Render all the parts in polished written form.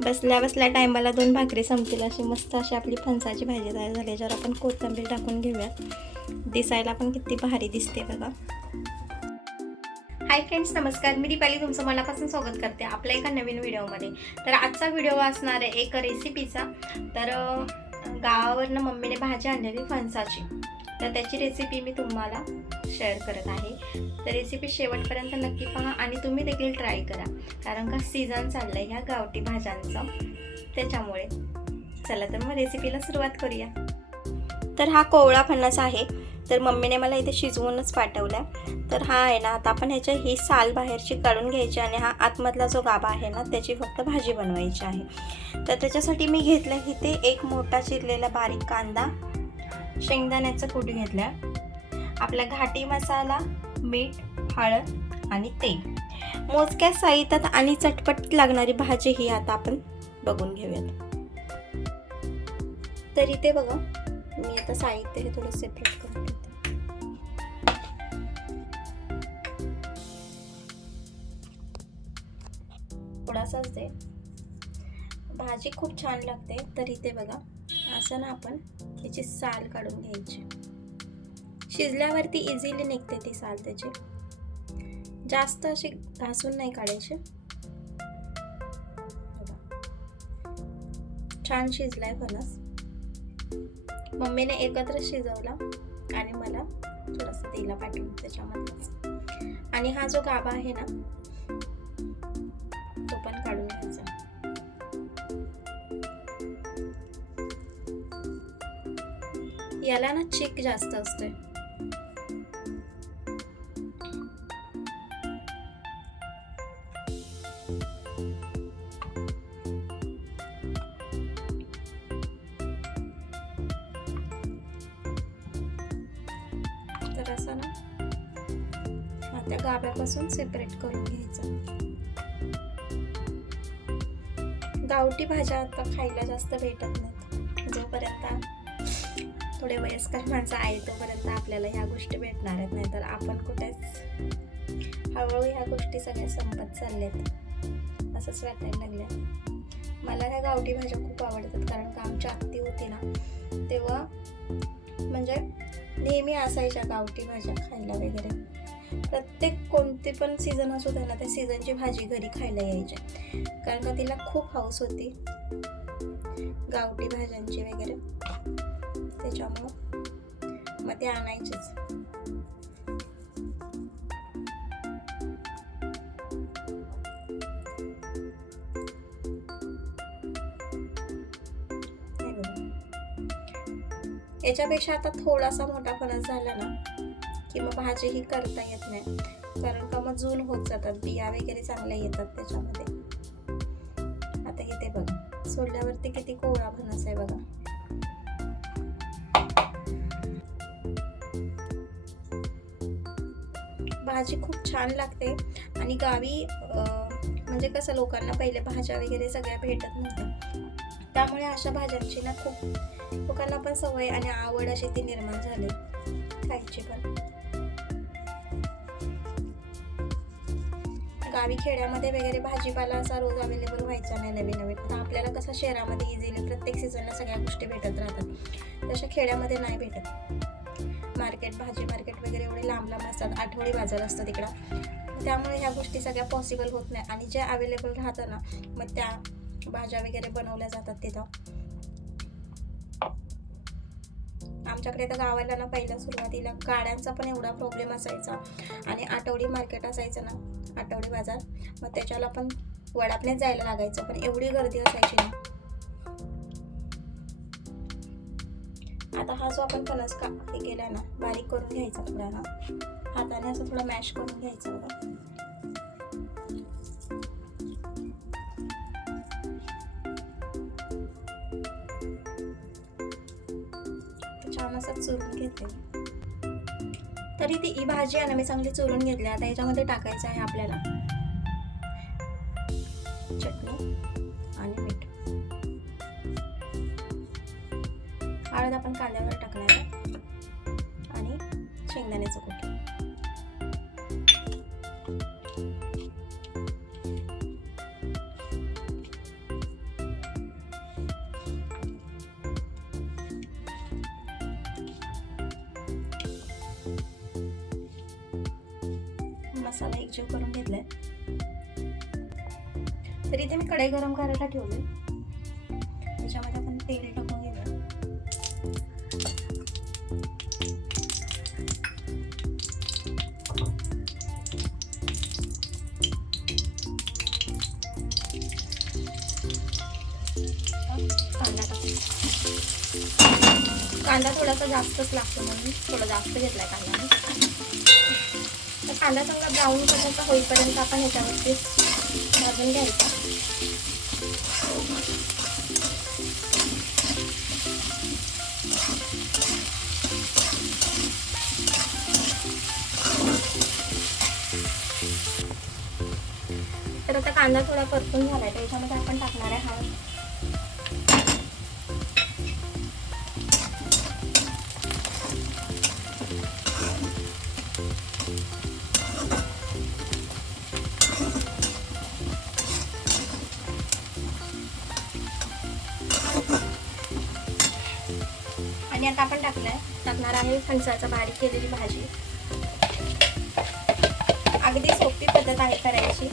बसल्या बसल्या टायमाला 2 भाकरी संपतील अशी मस्त अशी आपली फणसाची भाजी तयार झाली, ज्यावर आपण कोथिंबीर टाकून घेऊया. दिसायला पण किती भारी दिसते बघा. हाय फ्रेंड्स, नमस्कार. मी दीपाली तुमचं मनापासून स्वागत करते आपल्या एका नवीन व्हिडिओमध्ये. तर आजचा व्हिडिओ असणार आहे एक रेसिपीचा. तर गावावरनं मम्मीने भाजी आणलेली फणसाची, तर त्याची रेसिपी मी तुम्हाला शेअर करत आहे. तर रेसिपी शेवटपर्यंत नक्की पहा आणि तुम्ही देखील ट्राय करा, कारण का सीझन चाललं आहे ह्या गावठी भाज्यांचा, त्याच्यामुळे. चला तर मग रेसिपीला सुरुवात करूया. तर हा कोवळा फणस आहे, तर मम्मीने मला इथे शिजवूनच पाठवला. तर हा आहे ना, आता आपण ह्याच्या ही साल बाहेरची काढून घ्यायची आणि हा आतमधला जो गाभा आहे ना त्याची फक्त भाजी बनवायची आहे. तर त्याच्यासाठी मी घेतलं इथे एक मोठा चिरलेला बारीक कांदा, शेंगदाण्याचं कूट घेतलं, आपला घाटी मसाला, मीठ, हळद आणि तेल. मोजक्या साहित्यात आणि चटपट लागणारी भाजी ही आता आपण बघून घेऊयात. तर इथे बघा, मी आता साहित्य हे थोडं सेपरेट करून घेते. थोडासाच दे, भाजी खूप छान लागते. तर इथे बघा, असं ना आपण त्याची साल काढून घ्यायची. शिजल्यावरती इझिली निघते ती साल त्याची, जास्त अशी घासून नाही काढायची. छान शिजलाय फणस. मम्मीने एकत्र शिजवला आणि मला थोडंसं तेला पाठवून त्याच्यामध्ये. आणि हा जो गाभा आहे ना तो पण काढून घ्यायचा. याला ना चीक जास्त असतोय. तर असं ना त्या गाभ्यापासून सेपरेट करून घ्यायचं. गावठी भाज्या आता खायला जास्त भेटत नाहीत. जोपर्यंत थोडे वयस्कर माणसं आहे तोपर्यंत आपल्याला ह्या गोष्टी भेटणार आहेत, नाही तर आपण कुठेच हळूहळू ह्या गोष्टी सगळ्या संपत चालल्यात असंच वाटायला लागलं. मला ह्या गावठी भाज्या खूप आवडतात, कारण का आमची आत्ती होती ना तेव्हा म्हणजे नेहमी असायच्या गावठी भाज्या खायला वगैरे. प्रत्येक कोणते पण सीझन असू दे ना, त्या सीझनची भाजी घरी खायला यायची, कारण का तिला खूप हौस होती गावठी भाज्यांची वगैरे, त्याच्यामुळं मग ते आणायचेच. याच्यापेक्षा आता थोडासा मोठा फणस झाला ना की मग भाजी ही करता येत नाही, कारण का मग जून होत जातात, बिया वगैरे चांगल्या येतात त्याच्यामध्ये. आता इथे बघा, सोडल्यावरती किती कोवळा फणस आहे बघा. भाजी खूप छान लागते. आणि गावी म्हणजे कसं लोकांना पहिले भाज्या वगैरे सगळ्या भेटत नव्हत्या, त्यामुळे अशा भाज्यांची ना खूप लोकांना पण सवय आणि आवड अशी ती निर्माण झाली खायची. पण गावी खेड्यामध्ये वगैरे भाजीपाला असा रोज अवेलेबल व्हायचा नाही नवीन नवीन. आता आपल्याला कसं शहरामध्ये इझिली प्रत्येक सीझनला सगळ्या गोष्टी भेटत राहतात, तशा खेड्यामध्ये नाही भेटत. भाजी मार्केट वगैरे एवढे लांब लांब असतात, आठवडी बाजार असतो तिकडं, त्यामुळे ह्या गोष्टी सगळ्या पॉसिबल होत नाही. आणि ज्या अवेलेबल राहतं ना मग त्या भाज्या वगैरे बनवल्या जातात तिथं. आमच्याकडे तर गावाला ना पहिल्या सुरुवातीला गाड्यांचा पण एवढा प्रॉब्लेम असायचा, आणि आठवडी मार्केट असायचं ना, आठवडी बाजार, मग त्याच्याला पण वडापनेच जायला लागायचं, पण एवढी गर्दी असायची ना. आता हा जो आपण फणस हे केलाय ना, बारीक करून घ्यायचा, थोडा ना हाताने असं थोडं मॅश करून घ्यायचं बघा. छान असं चुरून घेते. तरी ती ही भाजी आहे ना मी चांगली चुरून घेतली. आता याच्यामध्ये टाकायचं आहे आपल्याला चटणी आणि मीठ. हळद आपण कांद्यावर टाकणार आहे आणि शेंगदाण्याचं कूट. मसाला एकजीव करून घेतलाय. तर इथे मी कढई गरम करायला ठेवले. त्याच्यामध्ये आपण तेल टाकून घेऊया. कांदा टाकूया. कांदा थोडासा जास्तच लागतो म्हणून थोडा जास्त घेतलाय कांदा. तर कांदा चांगला ब्राऊन कलरचा होईपर्यंत आपण ह्याच्यावरती भाजून घ्यायचा. तर आता कांदा थोडा परतून झालाय. त्याच्यामध्ये आपण टाकणार आहे हळद. आणि आता आपण टाकणार आहे फणसाचा बारीक केलेली भाजी. अगदी सोपी पद्धत आहे करायची.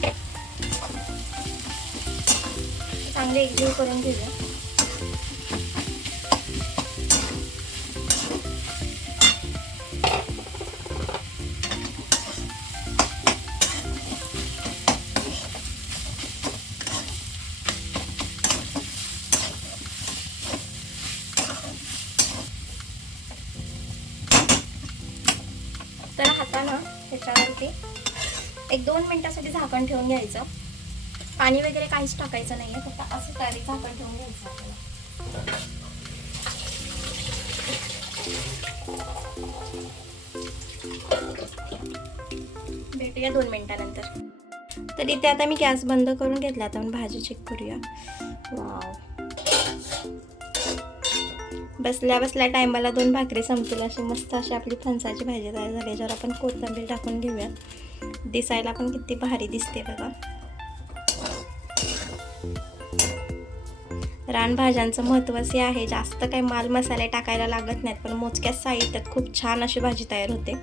चांगले एकजीव करून घेऊया. तर हातानं ह्याच्यावरती 1-2 मिनिटासाठी झाकण ठेवून घ्यायचं. पाणी वगैरे काहीच टाकायचं नाही आहे. फक्त असं तरी झाकण ठेवून घ्यायचं आपल्याला. भेटूया 2 मिनिटानंतर. तर इथे आता मी गॅस बंद करून घेतला. आता आपण भाजी चेक करूया. वाव, बसल्या बसल्या टायमाला 2 भाकरी संपतील अशी मस्त अशी आपली फणसाची भाजी तयार झाली. ज्यावर आपण कोथिंबीर टाकून घेऊया. दिसायला पण किती भारी दिसते बघा. रानभाज्यांचं महत्त्व असे आहे, जास्त काही माल मसाले टाकायला लागत नाहीत, पण मोजक्याच साहित्यात खूप छान अशी भाजी तयार होते.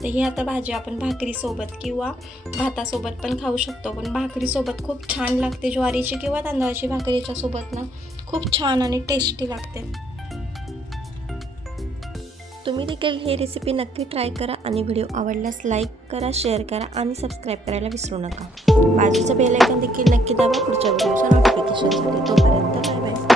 तर ही आता भाजी आपण भाकरीसोबत किंवा भातासोबत पण खाऊ शकतो. पण भाकरीसोबत खूप छान लागते. ज्वारीची किंवा तांदळाची भाकरीच्या सोबत ना खूप छान आणि टेस्टी लागते. तुम्ही देखील ही रेसिपी नक्की ट्राय करा आणि व्हिडिओ आवडल्यास लाईक करा, शेअर करा आणि सबस्क्राईब करायला विसरू नका. बाजूचं बेल आयकॉन देखील नक्की दाबा पुढच्या व्हिडिओच्या नोटिफिकेशनसाठी. तोपर्यंत बाय बाय.